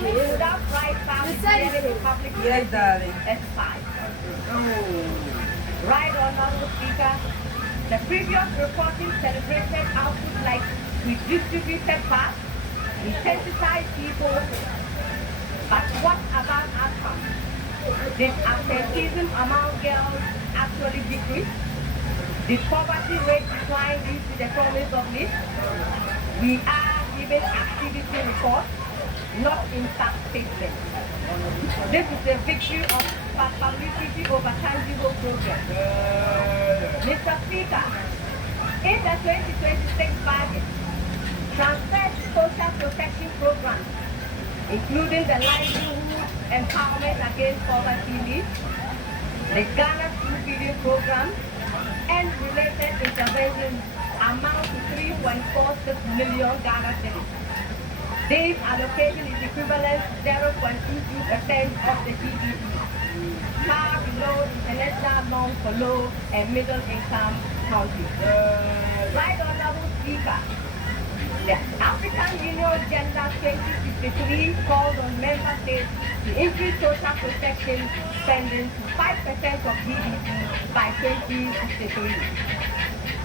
Promise without right family public Yes, darling. S5. Oh. Right, Honorable Speaker, the previous reporting celebrated output like redistributed parts, intensified people, but what about outcomes? Did absenteeism among girls actually decrease? Did poverty rate decline due to the promise of leave? We are given activity reports, not impact statements. This is a victory of publicity over tangible progress. Mr. Speaker, in the 2026 budget, transferred social protection programs, including the livelihood empowerment against poverty leave, the Ghana School Feeding Program, and related interventions amount to 3.46 million Ghana cedis. This allocation is equivalent to 0.22% of the GDP, far below international norms for low and middle income countries. Right, Honorable Speaker, the African Union Agenda 2063 calls on member states to increase social protection spending to 5% of GDP by 2063.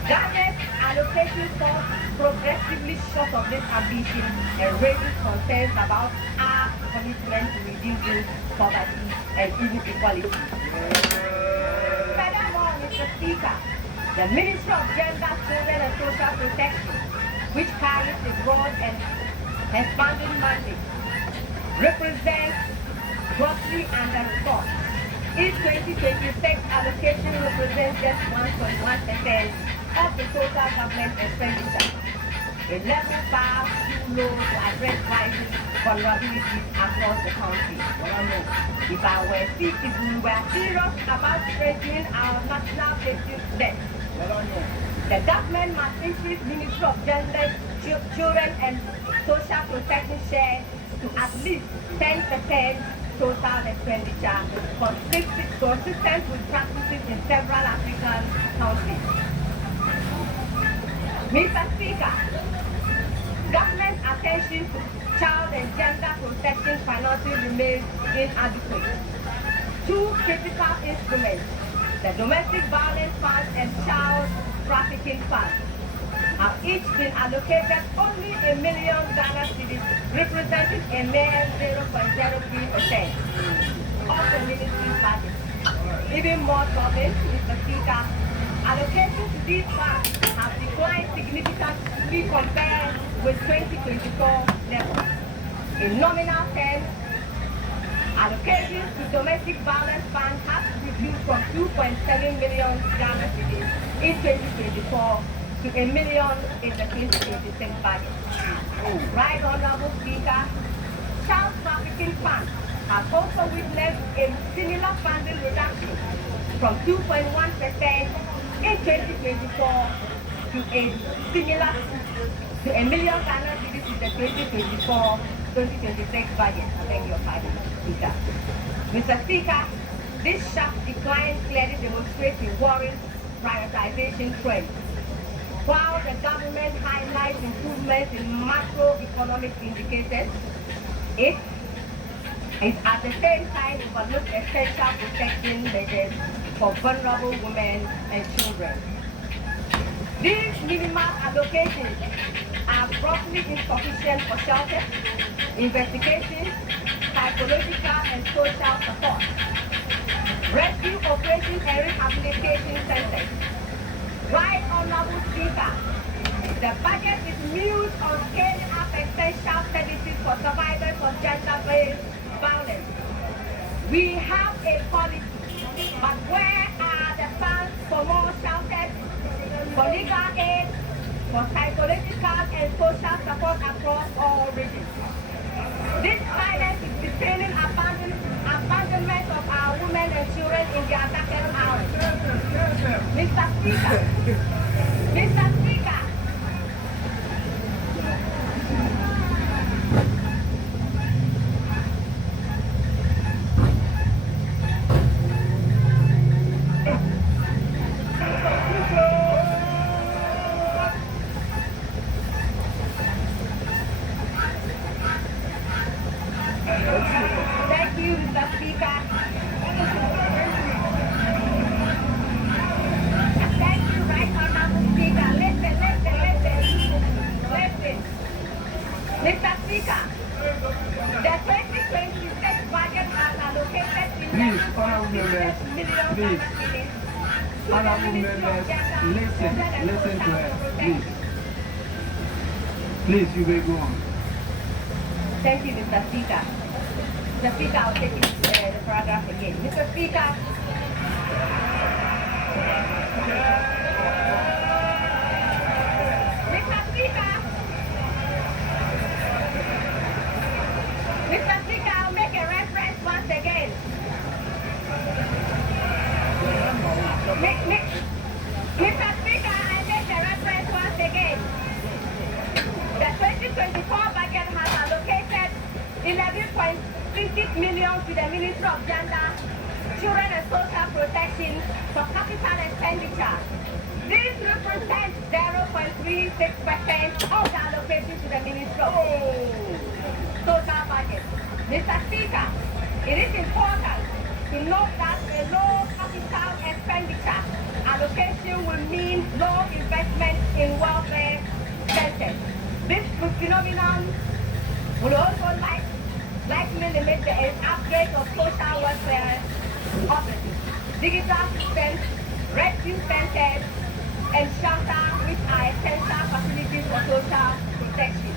Ghana's allocation falls progressively short of this ambition and raises concerns about our commitment to reducing poverty and inequality. Furthermore, Mr. Speaker, the Ministry of Gender, Children and Social Protection, which carries a broad and expanding mandate, represents grossly under-resourced. Its 2026 allocation represents just 1.1% of the total government expenditure, a level far too low to address rising vulnerabilities across the country. If I were serious about strengthening our national safety net, the government must increase Ministry of Gender, Children and Social Protection share to at least 10% total expenditure, consistent with practices in several African countries. Mr. Speaker, government attention to child and gender protection financing remains inadequate. Two critical instruments, the Domestic Violence Fund and Child Trafficking Fund, have each been allocated only $1 million Ghana cedis, representing a mere 0.03% of the ministry's budget. Even more troubling, Mr. Speaker, allocations to these funds have declined significantly compared with 2024 levels. In nominal terms, allocations to Domestic Violence Fund have reduced from 2.7 million Ghana cedis in 2024 to $1 million in the 2026 budget. Right, Honorable Speaker, Child Trafficking Fund has also witnessed a similar funding reduction from 2.1% in 2024 to a similar to $1 million Ghana cedis in the 2024-2026 budget. I beg your pardon, Speaker. Mr. Speaker, this sharp decline clearly demonstrates a worrying prioritization trend. While the government highlights improvements in macroeconomic indicators, it is at the same time overlooks essential protection measures for vulnerable women and children. These minimal allocations are grossly insufficient for shelter, investigation, psychological and social support, rescue operations and rehabilitation centers. Right, Honorable Speaker, the budget is mute on scaling up essential services for survivors of gender-based violence. We have a policy, but where are the funds for more shelters, for legal aid, for psychological and social support across all regions? This silence is detaining abandonment of our women and children in their darkest hours. Mr. Speaker, Mr. Speaker, Thank you, Mr. Speaker. Thank you, Right Honorable Speaker. Listen. Mr. Speaker, the 2026 budget has allocated Please, honorable members, please. Honorable members, listen to her, please. Please, you may go on. Thank you, Mr. Speaker. Mr. Speaker, I'll take the paragraph again. Mr. Speaker, Mr. Speaker, I'll make a reference once again. Mr. Speaker, I make a reference once again. The 2024 budget has allocated 11.36 million to the Ministry of Gender, Children and Social Protection for capital expenditure. This represents 0.36% of the allocation to the Ministry of total budget. Mr. Speaker, it is important to note that a low capital expenditure allocation will mean low investment in welfare centers. This phenomenon will also likely limit the upgrade of social welfare offices, digital systems, rescue centers, and shelter, which are essential facilities for social protection.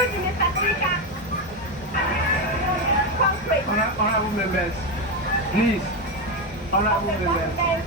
If Mr. Speaker, concrete Honorable members, please. Honorable members.